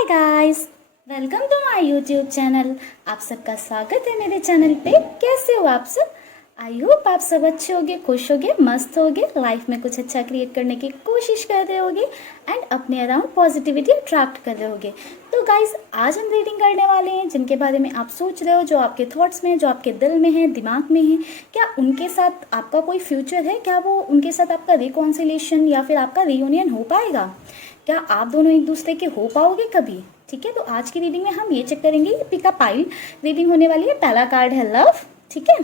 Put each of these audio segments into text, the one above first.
Hi guys, welcome to my YouTube channel. आप सबका स्वागत है मेरे चैनल पे। कैसे हो आप सब? आई होप आप सब अच्छे होगे, खुश होगे, मस्त होगे, लाइफ में कुछ अच्छा क्रिएट करने की कोशिश कर रहे होगे एंड अपने अराउंड पॉजिटिविटी अट्रैक्ट कर रहे होगे। तो गाइस, आज हम रीडिंग करने वाले हैं जिनके बारे में आप सोच रहे हो, जो आपके थॉट्स में, जो आपके दिल में है, दिमाग में है। क्या उनके साथ आपका कोई फ्यूचर है? क्या वो उनके साथ आपका रिकॉन्सिलेशन या फिर आपका रियूनियन हो पाएगा? क्या आप दोनों एक दूसरे के हो पाओगे कभी? ठीक है, तो आज की रीडिंग में हम ये चेक करेंगे। पिक अ पाइल रीडिंग होने वाली है। पहला कार्ड है लव, ठीक है,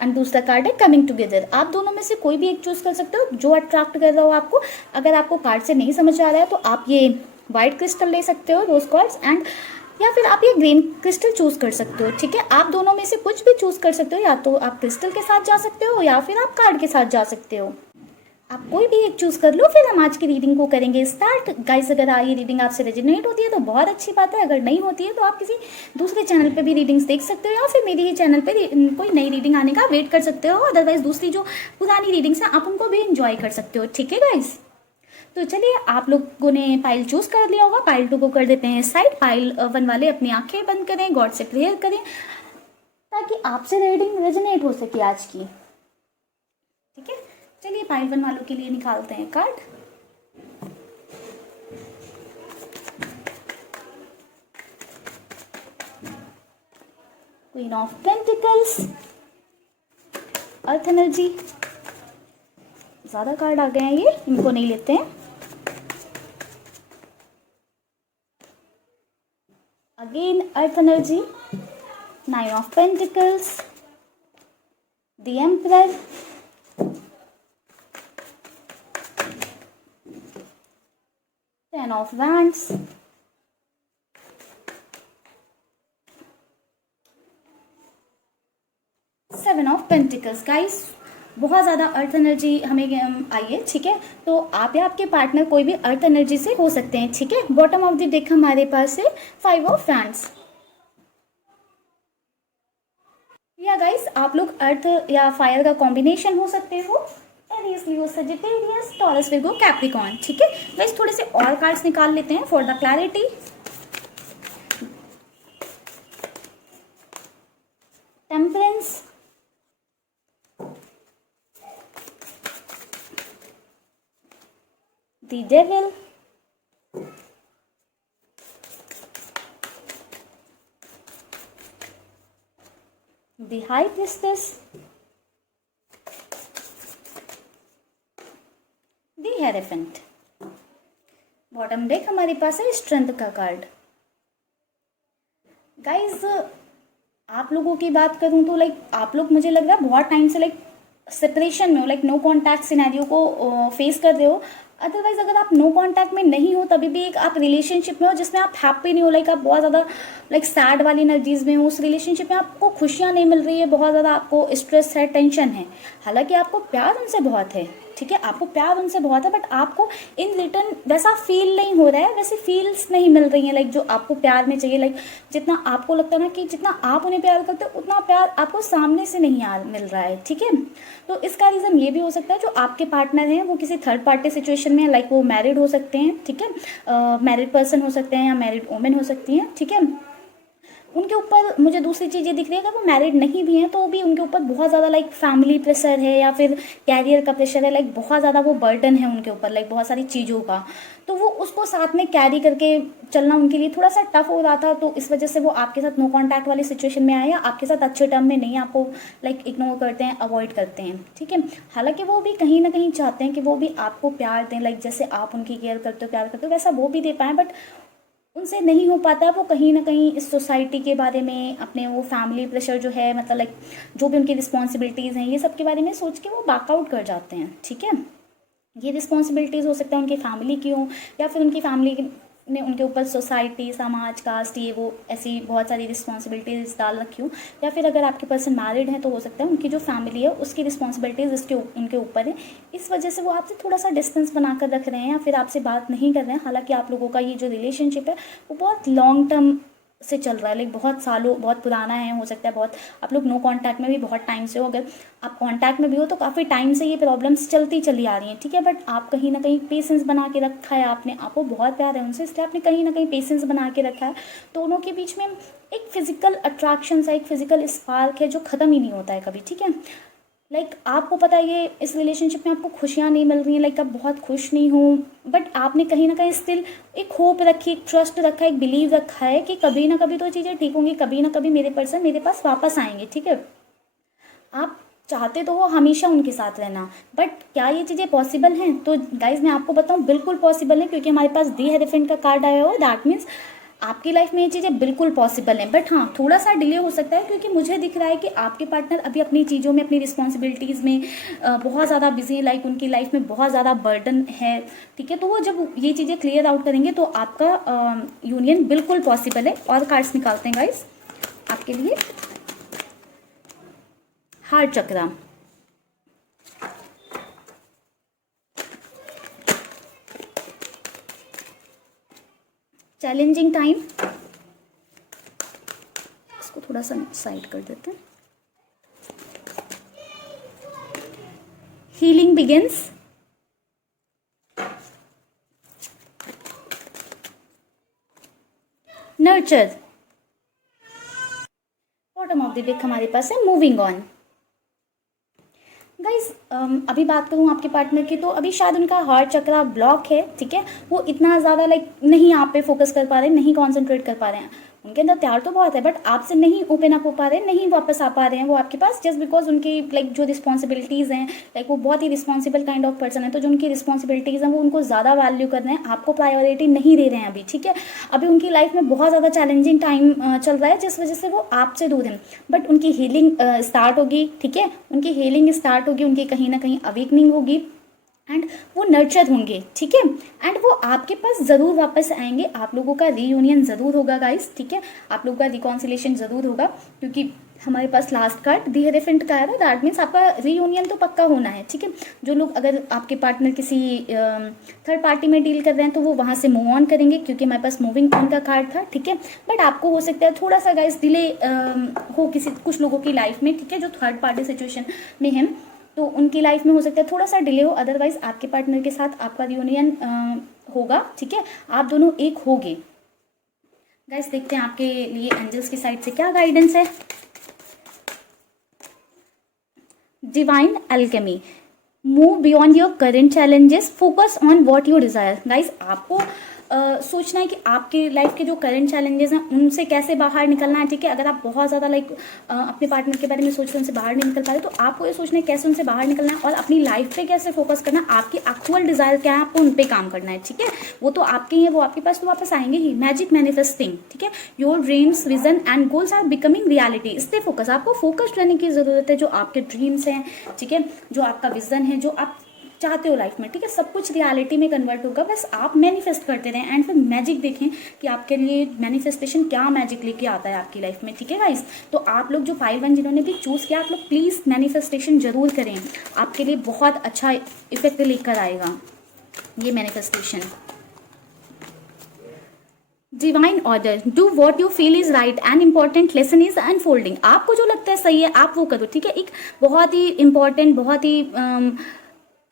एंड दूसरा कार्ड है कमिंग टुगेदर। आप दोनों में से कोई भी एक चूज कर सकते हो जो अट्रैक्ट कर रहा हो आपको। अगर आपको कार्ड से नहीं समझ आ रहा है तो आप ये व्हाइट क्रिस्टल ले सकते हो, रोज क्वार्ट्ज, एंड या फिर आप ये ग्रीन क्रिस्टल चूज कर सकते हो। ठीक है, आप दोनों में से कुछ भी चूज कर सकते हो। या तो आप क्रिस्टल के साथ जा सकते हो या फिर आप कार्ड के साथ जा सकते हो। आप कोई भी एक चूज कर लो, फिर हम आज की रीडिंग को करेंगे स्टार्ट। गाइस, अगर ये रीडिंग आपसे रेजोनेट होती है तो बहुत अच्छी बात है। अगर नहीं होती है तो आप किसी दूसरे चैनल पे भी रीडिंग्स देख सकते हो या फिर मेरे ही चैनल पे कोई नई रीडिंग आने का वेट कर सकते हो। अदरवाइज दूसरी जो पुरानी रीडिंग्स हैं आप उनको भी इंजॉय कर सकते हो। ठीक है गाइस, तो चलिए, आप लोगों ने पाइल चूज कर लिया होगा। पाइल 2 को कर देते हैं साइड। पाइल 1 वाले अपनी आंखें बंद करें, गॉड से प्रेयर करें ताकि आपसे रीडिंग रेजोनेट हो सके आज की। ठीक है, चलिए पाइल 1 वालों के लिए निकालते हैं card. Queen of pentacles, earth energy. ज्यादा कार्ड आ गए हैं, ये इनको नहीं लेते हैं। Again earth energy, 9 of pentacles, the emperor, Ten of Wands, Seven of Pentacles। Guys, बहुत ज़्यादा अर्थ एनर्जी हमें आई है। ठीक है, तो आप या आपके पार्टनर कोई भी अर्थ एनर्जी से हो सकते हैं। ठीक है, बॉटम ऑफ द डेक हमारे पास है 5 ऑफ Wands। या गाइस, आप लोग अर्थ या फायर का कॉम्बिनेशन हो सकते हो। एरियस, लियो, सजिटेरियस, टॉरस, विर्गो, कैप्रिकॉर्न। ठीक है गाइस, थोड़े से और कार्ड्स निकाल लेते हैं for the clarity. Temperance, the devil, the high priestess, the hierophant। Bottom deck हमारे पास है स्ट्रेंथ का कार्ड। गाइज, आप लोगों की बात करूं तो आप लोग, मुझे लग रहा है बहुत टाइम से सेपरेशन में हो, नो कॉन्टैक्ट सिनेरियो को फेस कर रहे हो। अदरवाइज अगर आप नो कॉन्टैक्ट में नहीं हो तभी भी एक आप रिलेशनशिप में हो जिसमें आप हैप्पी नहीं हो, आप बहुत ज़्यादा सैड वाली एनर्जीज में हो। उस रिलेशनशिप में आपको खुशियाँ नहीं मिल रही है, बहुत ज़्यादा आपको स्ट्रेस है, टेंशन है। हालांकि आपको प्यार उनसे बहुत है। ठीक है, आपको प्यार उनसे बहुत है, बट आपको इन रिटर्न वैसा फील नहीं हो रहा है, वैसे फील्स नहीं मिल रही हैं जो आपको प्यार में चाहिए। जितना आपको लगता है ना कि जितना आप उन्हें प्यार करते हो उतना प्यार आपको सामने से नहीं मिल रहा है। ठीक है, तो इसका रीज़न ये भी हो सकता है जो आपके पार्टनर हैं वो किसी थर्ड पार्टी सिचुएशन में, वो मैरिड हो सकते हैं। ठीक है, मैरिड पर्सन हो सकते हैं या मैरिड वुमेन हो सकती हैं। ठीक है, उनके ऊपर मुझे दूसरी चीज़ ये दिख रही है, अगर वो मैरिड नहीं भी हैं तो भी उनके ऊपर बहुत ज़्यादा फैमिली प्रेशर है या फिर कैरियर का प्रेशर है। बहुत ज़्यादा वो बर्डन है उनके ऊपर, बहुत सारी चीज़ों का। तो वो उसको साथ में कैरी करके चलना उनके लिए थोड़ा सा टफ हो रहा था। तो इस वजह से वो आपके साथ नो कॉन्टैक्ट वाली सिचुएशन में आए या आपके साथ अच्छे टर्म में नहीं, आपको इग्नोर करते हैं, अवॉइड करते हैं। ठीक है, हालांकि वो भी कहीं ना कहीं चाहते हैं कि वो भी आपको प्यार दें, जैसे आप उनकी केयर करते हो, प्यार करते हो, वैसा वो भी दे पाएँ, बट उनसे नहीं हो पाता। वो कहीं ना कहीं इस सोसाइटी के बारे में, अपने वो फैमिली प्रेशर जो है, जो भी उनकी रिस्पॉन्सिबिलिटीज़ हैं, ये सब के बारे में सोच के वो बैकआउट कर जाते हैं। ठीक है, ये रिस्पॉन्सिबिलिटीज़ हो सकता है उनकी फैमिली की हो या फिर उनकी फैमिली ने उनके ऊपर सोसाइटी, समाज, कास्ट, ये वो ऐसी बहुत सारी रिस्पॉन्सिबिलिटीज़ डाल रखी हो। या फिर अगर आपके पर्सन मैरिड है तो हो सकता है उनकी जो फैमिली है उसकी रिस्पॉन्सिबिलिटीज़ उनके ऊपर है। इस वजह से वो आपसे थोड़ा सा डिस्टेंस बनाकर रख रहे हैं या फिर आपसे बात नहीं कर रहे हैं। हालांकि आप लोगों का ये जो रिलेशनशिप है वो बहुत लॉन्ग टर्म से चल रहा है, लाइक बहुत सालों, बहुत पुराना है, हो सकता है बहुत आप लोग नो कांटेक्ट में भी बहुत टाइम से हो, अगर आप कांटेक्ट में भी हो तो काफ़ी टाइम से ये प्रॉब्लम्स चलती चली आ रही हैं, ठीक है। बट आप कहीं ना कहीं पेशेंस बना के रखा है आपने, आपको बहुत प्यार है उनसे, इसलिए आपने कहीं ना कहीं पेशेंस बना के रखा है। दोनों के बीच में एक फिजिकल अट्रैक्शन है, एक फिजिकल स्पार्क है जो ख़त्म ही नहीं होता है कभी, ठीक है। लाइक आपको पता है ये इस रिलेशनशिप में आपको खुशियाँ नहीं मिल रही हैं, लाइक आप बहुत खुश नहीं हो, बट आपने कहीं ना कहीं स्टिल एक होप रखी, एक ट्रस्ट रखा है, एक बिलीव रखा है कि कभी ना कभी तो चीज़ें ठीक होंगी, कभी ना कभी मेरे पर्सन मेरे पास वापस आएंगे, ठीक है। आप चाहते तो हो हमेशा उनके साथ रहना, बट क्या ये चीज़ें पॉसिबल हैं? तो गाइज मैं आपको बताऊं बिल्कुल पॉसिबल है, क्योंकि हमारे पास दी हेरोफेंट का कार्ड आया हुआ है। दैट मीन्स आपकी लाइफ में ये चीज़ें बिल्कुल पॉसिबल हैं, बट हाँ थोड़ा सा डिले हो सकता है, क्योंकि मुझे दिख रहा है कि आपके पार्टनर अभी अपनी चीज़ों में, अपनी रिस्पॉन्सिबिलिटीज़ में बहुत ज़्यादा बिजी है, लाइक उनकी लाइफ में बहुत ज़्यादा बर्डन है, ठीक है। तो वो जब ये चीज़ें क्लियर आउट करेंगे तो आपका यूनियन बिल्कुल पॉसिबल है। और कार्ड्स निकालते हैं गाइज आपके लिए। हार्ट चक्रा, चैलेंजिंग टाइम, इसको थोड़ा सा साइड कर देते हैं। Healing begins, nurture, bottom of the deck हमारे पास है मूविंग ऑन। गाइज अभी बात करूँ आपके पार्टनर की, तो अभी शायद उनका हार्ट चक्रा ब्लॉक है, ठीक है। वो इतना ज़्यादा लाइक नहीं आप पे फोकस कर पा रहे हैं, नहीं कॉन्सेंट्रेट कर पा रहे हैं। उनके अंदर प्यार तो बहुत है, बट आपसे नहीं ओपन अप हो पा रहे हैं, नहीं वापस आ पा रहे हैं वो आपके पास, जस्ट बिकॉज उनकी लाइक जो रिस्पॉन्सिबिलिटीज़ हैं, लाइक वो बहुत ही रिस्पॉन्सिबल काइंड ऑफ पर्सन है, तो जो उनकी रिस्पॉन्सिबिलिटीज़ हैं वो उनको ज़्यादा वैल्यू कर रहे हैं, आपको प्रायोरिटी नहीं दे रहे हैं अभी, ठीक है। अभी उनकी लाइफ में बहुत ज़्यादा चैलेंजिंग टाइम चल रहा है, जिस वजह से वो आपसे दूर हैं। बट उनकी हीलिंग स्टार्ट होगी, ठीक है, उनकी हीलिंग स्टार्ट होगी, उनकी कहीं ना कहीं अवेकनिंग होगी, एंड वो नर्चर होंगे, ठीक है। एंड वो आपके पास ज़रूर वापस आएंगे, आप लोगों का रीयूनियन ज़रूर होगा गाइस, ठीक है। आप लोगों का रिकॉन्सिलेशन ज़रूर होगा, क्योंकि हमारे पास लास्ट कार्ड दी हेरोफेंट का आया था। दैट मीन्स आपका रीयूनियन तो पक्का होना है, ठीक है। जो लोग, अगर आपके पार्टनर किसी थर्ड पार्टी में डील कर रहे हैं तो वो वहाँ से मूव ऑन करेंगे, क्योंकि हमारे पास मूविंग ऑन का कार्ड था, ठीक है। बट आपको हो सकता है थोड़ा सा गाइस डिले हो कुछ लोगों की लाइफ में, ठीक है, जो थर्ड पार्टी सिचुएशन में हैं, तो उनकी लाइफ में हो सकता है थोड़ा सा डिले हो। अदरवाइज आपके पार्टनर के साथ आपका रियूनियन होगा, ठीक है, आप दोनों एक होगे। गाइस देखते हैं आपके लिए एंजल्स की साइड से क्या गाइडेंस है। Divine alchemy, move beyond your current challenges, focus on what you desire. Guys आपको सोचना है कि आपके लाइफ के जो करंट चैलेंजेस हैं उनसे कैसे बाहर निकलना है, ठीक है। अगर आप बहुत ज़्यादा लाइक अपने पार्टनर के बारे में सोच रहे उनसे बाहर नहीं निकल पा रहे, तो आपको ये सोचना है कैसे उनसे बाहर निकलना है, और अपनी लाइफ पे कैसे फोकस करना है, आपकी एक्चुअल डिजायर क्या है, आपको उन पर काम करना है, ठीक है। वो तो आपके ही है, वो आपके पास तो वापस आएंगे ही। मैजिक मैनिफेस्टिंग, ठीक है, your dreams, vision and goals are becoming reality. Stay focus, आपको फोकस्ड रहने की ज़रूरत है। जो आपके ड्रीम्स हैं, ठीक है, जो आपका विजन है, जो आप चाहते हो लाइफ में, ठीक है, सब कुछ रियलिटी में कन्वर्ट होगा। बस आप मैनिफेस्ट करते रहें, एंड फिर मैजिक देखें कि आपके लिए मैनिफेस्टेशन क्या मैजिक लेके आता है आपकी लाइफ में, ठीक है गाइस। तो आप लोग जो 5-1 जिन्होंने भी चूज़ किया, आप लोग प्लीज़ मैनिफेस्टेशन जरूर करें, आपके लिए बहुत अच्छा इफेक्ट लेकर आएगा ये manifestation. Divine order, do what you feel is right and important lesson is unfolding. आपको जो लगता है सही है आप वो करो, ठीक है। एक बहुत ही इंपॉर्टेंट, बहुत ही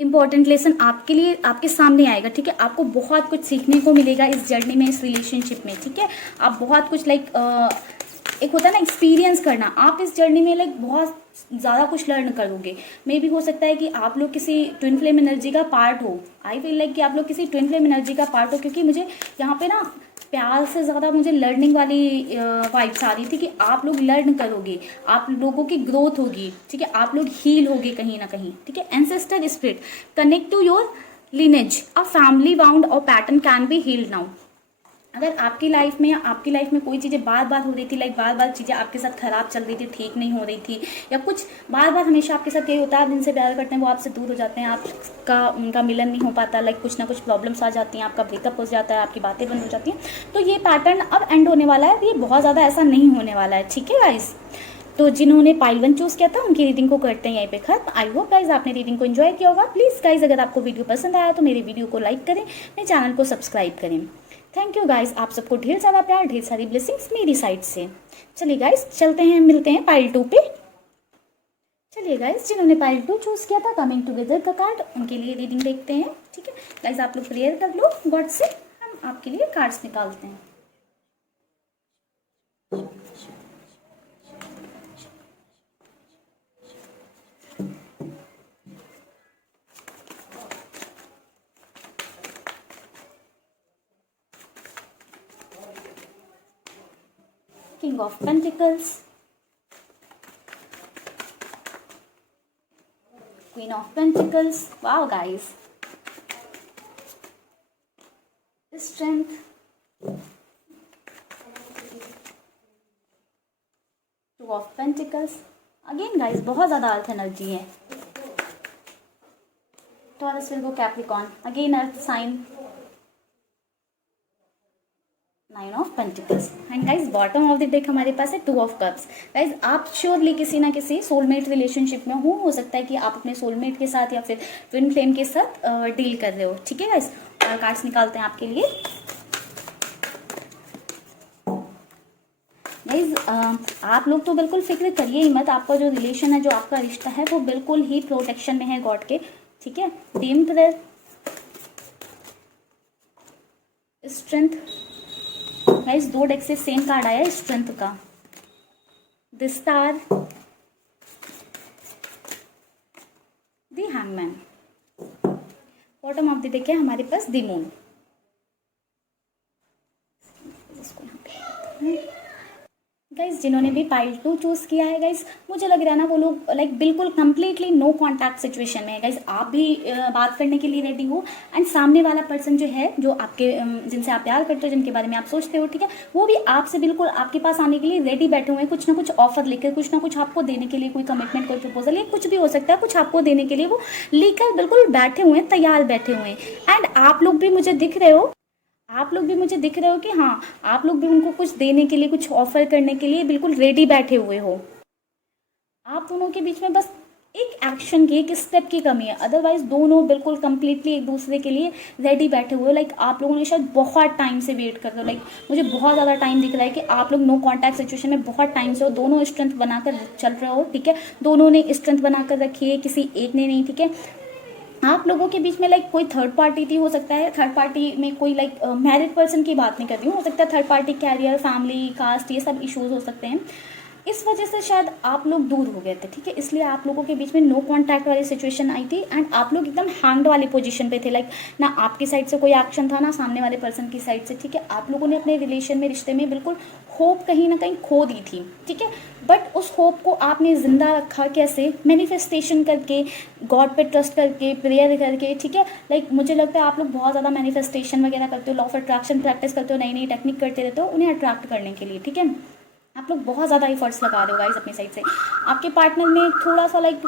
इंपॉर्टेंट लेसन आपके लिए आपके सामने आएगा, ठीक है। आपको बहुत कुछ सीखने को मिलेगा इस जर्नी में, इस रिलेशनशिप में, ठीक है। आप बहुत कुछ लाइक एक होता है ना एक्सपीरियंस करना, आप इस जर्नी में लाइक बहुत ज़्यादा कुछ लर्न करोगे। मे भी हो सकता है कि आप लोग किसी ट्विन फ्लेम एनर्जी का पार्ट हो। आई फील लाइक कि आप लोग किसी ट्विन फ्लेम एनर्जी का पार्ट हो, क्योंकि मुझे यहाँ पे ना प्यार से ज़्यादा मुझे लर्निंग वाली वाइब्स आ रही थी कि आप लोग लर्न करोगे, आप लोगों की ग्रोथ होगी, ठीक है, आप लोग हील होगे कहीं ना कहीं, ठीक है। Ancestor spirit, connect to your lineage, a family wound or pattern can be healed now। अगर आपकी लाइफ में कोई चीज़ें बार बार हो रही थी, लाइक बार बार चीज़ें आपके साथ खराब चल रही थी, ठीक नहीं हो रही थी, या कुछ बार बार हमेशा आपके साथ यही होता है, आप जिनसे प्यार करते हैं वो आपसे दूर हो जाते हैं, आपका उनका मिलन नहीं हो पाता, लाइक कुछ ना कुछ प्रॉब्लम्स आ जाती हैं, आपका ब्रेकअप हो जाता है, आपकी बातें बंद हो जाती हैं, तो ये पैटर्न अब एंड होने वाला है। ये बहुत ज़्यादा ऐसा नहीं होने वाला है, ठीक है गाइस। तो जिन्होंने पाइल 1 चूज़ किया था उनकी रीडिंग को करते हैं यहीं पे खत्म। आई होप गाइज आपने रीडिंग को एंजॉय किया होगा। प्लीज़ गाइज अगर आपको वीडियो पसंद आया तो मेरे वीडियो को लाइक करें, मेरे चैनल को सब्सक्राइब करें। थैंक यू गाइस, आप सबको ढेर सारा प्यार, ढेर सारी ब्लेसिंग्स मेरी साइड से। चलिए गाइस चलते हैं, मिलते हैं पाइल 2 पे। चलिए गाइस, जिन्होंने पाइल 2 चूज किया था कमिंग टुगेदर का कार्ड, उनके लिए रीडिंग देखते हैं। ठीक है गाइस, आप लोग प्रेयर कर लो गॉड से, हम आपके लिए कार्ड्स निकालते हैं। King of Pentacles, Queen of Pentacles, wow guys, Strength, Two of Pentacles, again guys बहुत ज़्यादा अर्थ एनर्जी है। Taurus, Virgo, Capricorn, again earth sign, nine of pentacles and guys bottom of the deck हमारे पास है 2 of cups. Guys आप surely किसी ना किसी सोलमेट रिलेशनशिप में हो सकता है कि आप अपने सोलमेट के साथ या फिर ट्विन फ्लेम के साथ डील कर रहे हो। ठीक है गाइज, और कार्ड्स निकालते हैं आपके लिए। गाइज आप लोग तो बिल्कुल फिक्र करिए ही मत, आपका जो रिलेशन है, जो आपका रिश्ता है, वो बिल्कुल ही प्रोटेक्शन में है गॉड के। ठीक है, team prayer, strength. Guys 2 deck से सेम कार्ड आया है स्ट्रेंथ का, the star, the hangman. Bottom of the deck है हमारे पास द मून। गाइज जिन्होंने भी पाइल 2 चूज़ किया है गाइज, मुझे लग रहा है ना वो लोग लाइक बिल्कुल कंप्लीटली नो कॉन्टैक्ट सिचुएशन में है। गाइज आप भी बात करने के लिए रेडी हो, एंड सामने वाला पर्सन जो है, जो आपके जिनसे आप प्यार करते हो, जिनके बारे में आप सोचते हो, ठीक है, वो भी आपसे बिल्कुल आपके पास आने के लिए रेडी बैठे हुए हैं। कुछ ना कुछ ऑफर लेकर, कुछ ना कुछ आपको देने के लिए, कोई कमिटमेंट, कोई प्रपोजल, या कुछ भी हो सकता है, कुछ आपको देने के लिए वो लेकर बिल्कुल बैठे हुए हैं, तैयार बैठे हुए हैं। एंड आप लोग भी मुझे दिख रहे हो, आप लोग भी मुझे दिख रहे हो कि हाँ, आप लोग भी उनको कुछ देने के लिए, कुछ ऑफर करने के लिए बिल्कुल रेडी बैठे हुए हो। आप दोनों के बीच में बस एक एक्शन की, एक स्टेप की कमी है, अदरवाइज दोनों बिल्कुल कंप्लीटली एक दूसरे के लिए रेडी बैठे हुए हो। लाइक आप लोगों ने शायद बहुत टाइम से वेट कर रहे हो, लाइक मुझे बहुत ज़्यादा टाइम दिख रहा है कि आप लोग नो कॉन्टैक्ट सिचुएशन में बहुत टाइम से हो, दोनों स्ट्रेंथ बनाकर चल रहे हो। ठीक है, दोनों ने स्ट्रेंथ बनाकर रखी है, किसी एक ने नहीं। ठीक है, आप लोगों के बीच में लाइक कोई थर्ड पार्टी थी, हो सकता है थर्ड पार्टी में कोई लाइक मैरिड पर्सन की बात नहीं कर रही हूँ, हो सकता है third party, career, family, caste, ये सब इश्यूज हो सकते हैं। इस वजह से शायद आप लोग दूर हो गए थे। ठीक है, इसलिए आप लोगों के बीच में नो कांटेक्ट वाली सिचुएशन आई थी, एंड आप लोग एकदम हैंग्ड वाली पोजीशन पे थे। लाइक ना आपकी साइड से कोई एक्शन था, ना सामने वाले पर्सन की साइड से। ठीक है, आप लोगों ने अपने रिलेशन में, रिश्ते में बिल्कुल होप कहीं ना कहीं खो दी थी। ठीक है, बट उस होप को आपने जिंदा रखा कैसे? मैनिफेस्टेशन करके, गॉड पे ट्रस्ट करके, प्रेयर करके। ठीक है, लाइक मुझे लगता है आप लोग बहुत ज़्यादा मैनिफेस्टेशन वगैरह करते हो, लॉ ऑफ अट्रैक्शन प्रैक्टिस करते हो, नई नई टेक्निक करते रहते हो उन्हें अट्रैक्ट करने के लिए। ठीक है, आप लोग बहुत ज़्यादा एफर्ट्स लगा रहे हो गाइज अपनी साइड से। आपके पार्टनर में थोड़ा सा लाइक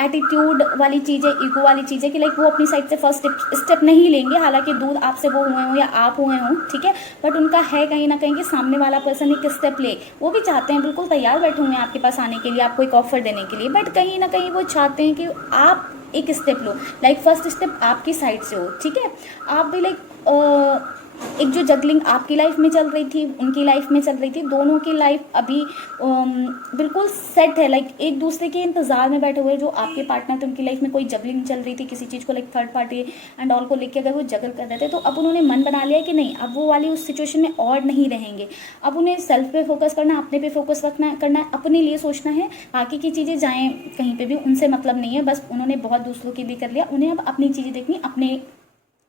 एटीट्यूड वाली चीज़ें, ईगो वाली चीज़ें, कि लाइक वो अपनी साइड से फर्स्ट स्टेप नहीं लेंगे, हालांकि दूर आपसे वो हुए हों या आप हुए हों। ठीक है, बट उनका है कहीं ना कहीं कि सामने वाला पर्सन एक स्टेप ले, वो भी चाहते हैं, बिल्कुल तैयार बैठे हुए हैं आपके पास आने के लिए, आपको एक ऑफर देने के लिए, बट कहीं ना कहीं वो चाहते हैं कि आप एक स्टेप लो, लाइक फर्स्ट स्टेप आपकी साइड से हो। ठीक है, आप भी लाइक एक जो जगलिंग आपकी लाइफ में चल रही थी, उनकी लाइफ में चल रही थी, दोनों की लाइफ अभी बिल्कुल सेट है। लाइक एक दूसरे के इंतज़ार में बैठे हुए, जो आपके पार्टनर थे उनकी लाइफ में कोई जगलिंग चल रही थी किसी चीज़ को, like third party and all को लेकर अगर वो जगल कर रहे थे, तो अब उन्होंने मन बना लिया कि नहीं, अब वो वाली उस सिचुएशन में और नहीं रहेंगे। अब उन्हें सेल्फ पे फोकस करना, अपने पे फोकस रखना करना है, अपने लिए सोचना है, बाकी की चीज़ें जाएँ कहीं पर भी, उनसे मतलब नहीं है। बस उन्होंने बहुत दूसरों के लिए कर लिया, उन्हें अब अपनी चीज़ें देखनी, अपने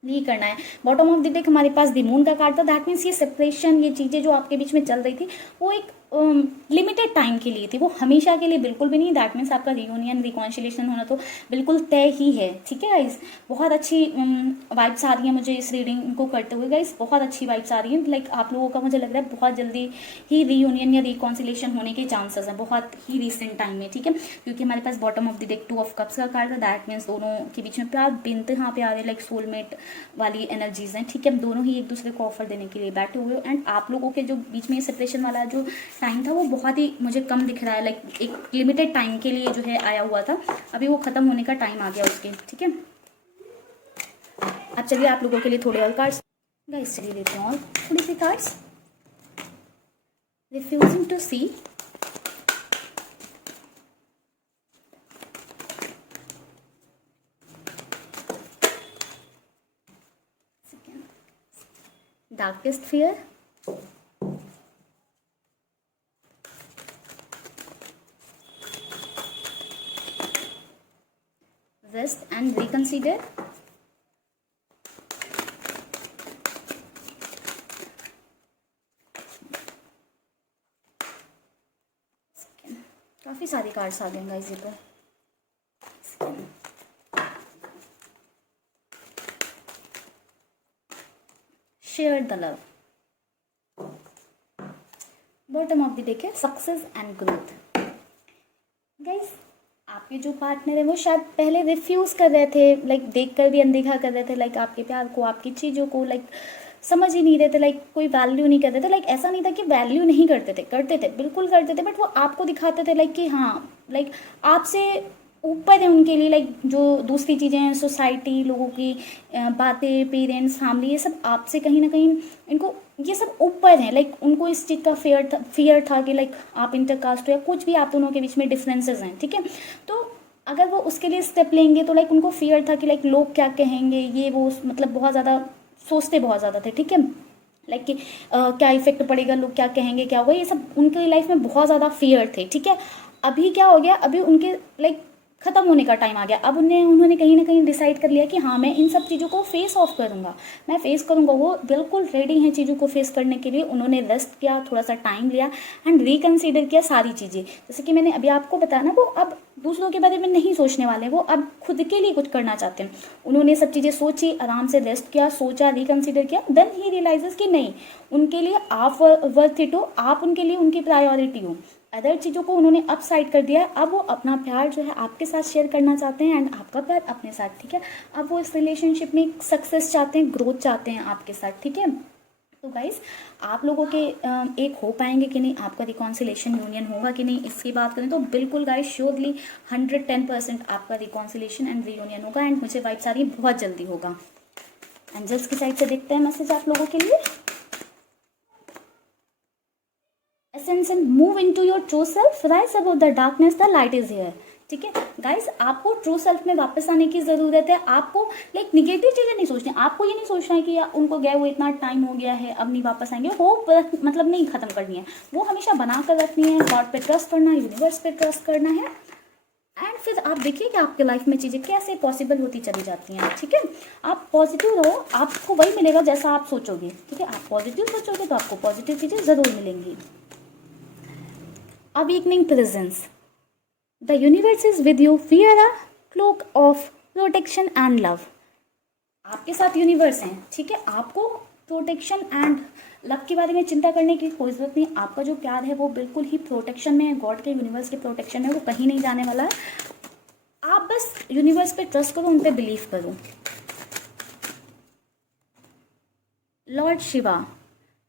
नहीं करना है। बॉटम ऑफ द डेक हमारे पास द मून का कार्ड था। दैट मीन्स ये सेपरेशन, ये चीज़ें जो आपके बीच में चल रही थी, वो एक लिमिटेड टाइम के लिए थी, वो हमेशा के लिए बिल्कुल भी नहीं। दैट मीन्स आपका रियूनियन, रिकॉन्सिलेशन होना तो बिल्कुल तय ही है। ठीक है गाइस, बहुत अच्छी वाइब्स आ रही हैं मुझे इस रीडिंग को करते हुए गाइस, बहुत अच्छी वाइब्स आ रही हैं। लाइक आप लोगों का मुझे लग रहा है बहुत जल्दी ही रियूनियन या रिकॉन्सिलेशन होने के चांसेस हैं, बहुत ही रिसेंट टाइम में। ठीक है, क्योंकि हमारे पास bottom of the deck 2 of cups का कार्ड था। दैट मीन्स दोनों के बीच में प्यार, बेइंतहा प्यार है, लाइक सोलमेट वाली एनर्जीज हैं। ठीक है, दोनों ही एक दूसरे को ऑफर देने के लिए बैठे हुए, एंड आप लोगों के जो बीच में सेपरेशन वाला जो टाइम था वो बहुत ही मुझे कम दिख रहा है। लाइक एक लिमिटेड टाइम के लिए जो है आया हुआ था, अभी वो खत्म होने का टाइम आ गया उसके। ठीक है, अब चलिए आप लोगों के लिए थोड़े और कार्ड्स। गाइस चलिए लेते हैं और थोड़ी सी cards. Refusing to see, darkest fear, rest and reconsider, काफ़ी सारी कार्ड्स आ गए गाइस ये तो। Share the love, bottom of the deck है सक्सेस एंड ग्रोथ। गाइस आपके जो पार्टनर है वो शायद पहले रिफ्यूज़ कर रहे थे, लाइक देख कर भी अनदेखा कर रहे थे, लाइक आपके प्यार को, आपकी चीज़ों को, लाइक समझ ही नहीं रहे थे, लाइक कोई वैल्यू नहीं कर रहे थे। लाइक ऐसा नहीं था कि वैल्यू नहीं करते थे, बिल्कुल करते थे, बट वो आपको दिखाते थे लाइक कि हाँ लाइक आपसे ऊपर है उनके लिए, लाइक जो दूसरी चीज़ें हैं, सोसाइटी, लोगों की बातें, पेरेंट्स, फैमिली, ये सब आपसे कहीं ना कहीं इनको ये सब ऊपर है। लाइक उनको इस चीज़ का फियर था कि लाइक आप इंटरकास्ट हो या कुछ भी आप दोनों के बीच में डिफरेंसेस हैं, ठीक है। तो अगर वो उसके लिए स्टेप लेंगे तो लाइक उनको फियर था कि लाइक लोग क्या कहेंगे, ये वो, मतलब बहुत ज़्यादा सोचते बहुत ज़्यादा थे, ठीक है। लाइक कि क्या इफेक्ट पड़ेगा, लोग क्या कहेंगे, क्या होगा, ये सब उनके लाइफ में बहुत ज़्यादा फियर थे, ठीक है। अभी क्या हो गया, अभी उनके लाइक ख़त्म होने का टाइम आ गया। अब उन्होंने कहीं ना कहीं डिसाइड कर लिया कि हाँ मैं इन सब चीज़ों को फेस ऑफ करूँगा, मैं फेस करूँगा। वो बिल्कुल रेडी हैं चीज़ों को फेस करने के लिए। उन्होंने रेस्ट किया, थोड़ा सा टाइम लिया एंड रिकन्सिडर किया सारी चीज़ें। जैसे कि मैंने अभी आपको बताया ना, वो अब दूसरों के बारे में नहीं सोचने वाले, वो अब खुद के लिए कुछ करना चाहते हैं। उन्होंने सब चीज़ें सोची, आराम से रेस्ट किया, सोचा, रिकन्सिडर किया, देन ही रियलाइजेस कि नहीं, उनके लिए आप वर्थ इट हो, आप उनके लिए उनकी प्रायोरिटी हो। अदर चीज़ों को उन्होंने अप साइड कर दिया है। अब वो अपना प्यार जो है आपके साथ शेयर करना चाहते हैं एंड आपका प्यार अपने साथ, ठीक है। अब वो इस रिलेशनशिप में सक्सेस चाहते हैं, ग्रोथ चाहते हैं आपके साथ, ठीक है। तो गाइस आप लोगों के एक हो पाएंगे कि नहीं, आपका रिकॉन्सिलेशन यूनियन होगा कि नहीं, इसकी बात करें तो बिल्कुल गाइस श्योरली 110% आपका रिकॉन्सिलेशन एंड रीयूनियन होगा एंड मुझे वाइब्स आ रही है बहुत जल्दी होगा। एंजल्स की साइड से देखते हैं मैसेज आप लोगों के लिए। Ascension, move into your true self, rise above the darkness, the light is here, ठीक है। गाइस आपको ट्रू सेल्फ में वापस आने की ज़रूरत है। आपको लाइक निगेटिव चीज़ें नहीं सोचनी, आपको ये नहीं सोचना है कि यार उनको गए वो इतना टाइम हो गया है अब नहीं वापस आएंगे, होप मतलब नहीं ख़त्म करनी है, वो हमेशा बना कर रखनी है। गॉड पे ट्रस्ट करना है, यूनिवर्स पे ट्रस्ट करना है एंड फिर आप देखिए कि आपके लाइफ में चीज़ें कैसे पॉसिबल होती चली जाती हैं, ठीक है। आप पॉजिटिव रहो, आपको वही मिलेगा जैसा आप सोचोगे, ठीक है। आप पॉजिटिव सोचोगे तो आपको पॉजिटिव चीज़ें ज़रूर मिलेंगी। Awakening presence. The universe is with you. Wear a cloak of protection and love. आपके साथ यूनिवर्स हैं, ठीक है। आपको प्रोटेक्शन एंड लव के बारे में चिंता करने की कोई ज़रूरत नहीं। आपका जो प्यार है वो बिल्कुल ही प्रोटेक्शन में है, गॉड के, यूनिवर्स के प्रोटेक्शन में, वो कहीं नहीं जाने वाला है। आप बस यूनिवर्स पे ट्रस्ट करो, उन पे बिलीव करो। Lord Shiva,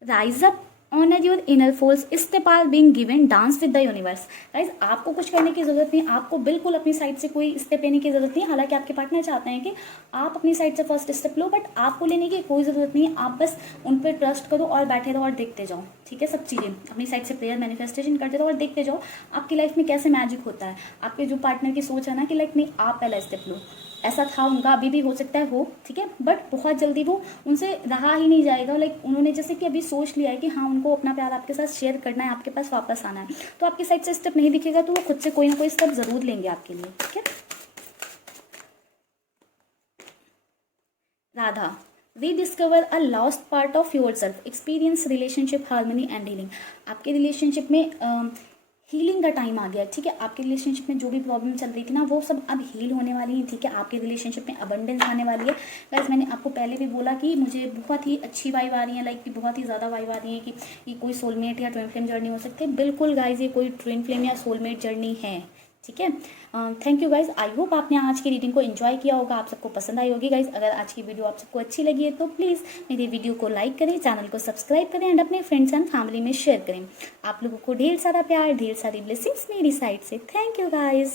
rise up, honour your inner force, step are being given, dance with the universe. Guys आपको कुछ करने की जरूरत नहीं, आपको बिल्कुल अपनी साइड से कोई स्टेप लेने की जरूरत नहीं। हालांकि आपके पार्टनर चाहते हैं कि आप अपनी साइड से फर्स्ट स्टेप लो, बट आपको लेने की कोई ज़रूरत नहीं है। आप बस उन पर ट्रस्ट करो और बैठे रहो और देखते जाओ, ठीक है। सब चीज़ें अपनी साइड से प्रेयर मैनिफेस्टेशन करते रहो और देखते जाओ आपकी लाइफ में कैसे मैजिक होता है। आपके जो पार्टनर की सोच है ना कि लाइक नहीं आप पहला स्टेप लो, ऐसा था उनका, अभी भी हो सकता है हो, ठीक है, बट बहुत जल्दी वो उनसे रहा ही नहीं जाएगा। लाइक उन्होंने जैसे कि अभी सोच लिया है कि हाँ उनको अपना प्यार आपके साथ शेयर करना है, आपके पास वापस आना है, तो आपकी साइड से स्टेप नहीं दिखेगा तो वो खुद से कोई ना कोई स्टेप जरूर लेंगे आपके लिए, ठीक है। Radha, rediscover a lost part of your self, experience relationship harmony and healing. आपके रिलेशनशिप में हीलिंग का टाइम आ गया, ठीक है। आपके रिलेशनशिप में जो भी प्रॉब्लम चल रही थी ना वो सब अब हील होने वाली है, ठीक है। आपके रिलेशनशिप में अबंडेंस आने वाली है। गाइस मैंने आपको पहले भी बोला कि मुझे बहुत ही अच्छी वाइब आ रही है, लाइक कि बहुत ही ज़्यादा वाइब आ रही है कि ये कोई सोलमेट या ट्विन फ्लेम जर्नी हो सकती है। बिल्कुल गाइस ये कोई ट्विन फ्लेम या सोलमेट जर्नी है, ठीक है। Thank you guys, I hope आपने आज की रीडिंग को एंजॉय किया होगा, आप सबको पसंद आई होगी। गाइज अगर आज की वीडियो आप सबको अच्छी लगी है तो प्लीज़ मेरी वीडियो को लाइक करें, चैनल को सब्सक्राइब करें एंड अपने फ्रेंड्स एंड फैमिली में शेयर करें। आप लोगों को ढेर सारा प्यार, ढेर सारी ब्लेसिंग्स मेरी साइड से। Thank you guys.